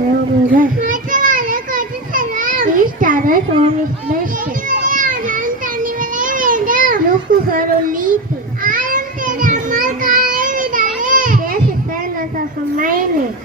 Each other's home is best. Look to her only. Yes, it's of mine.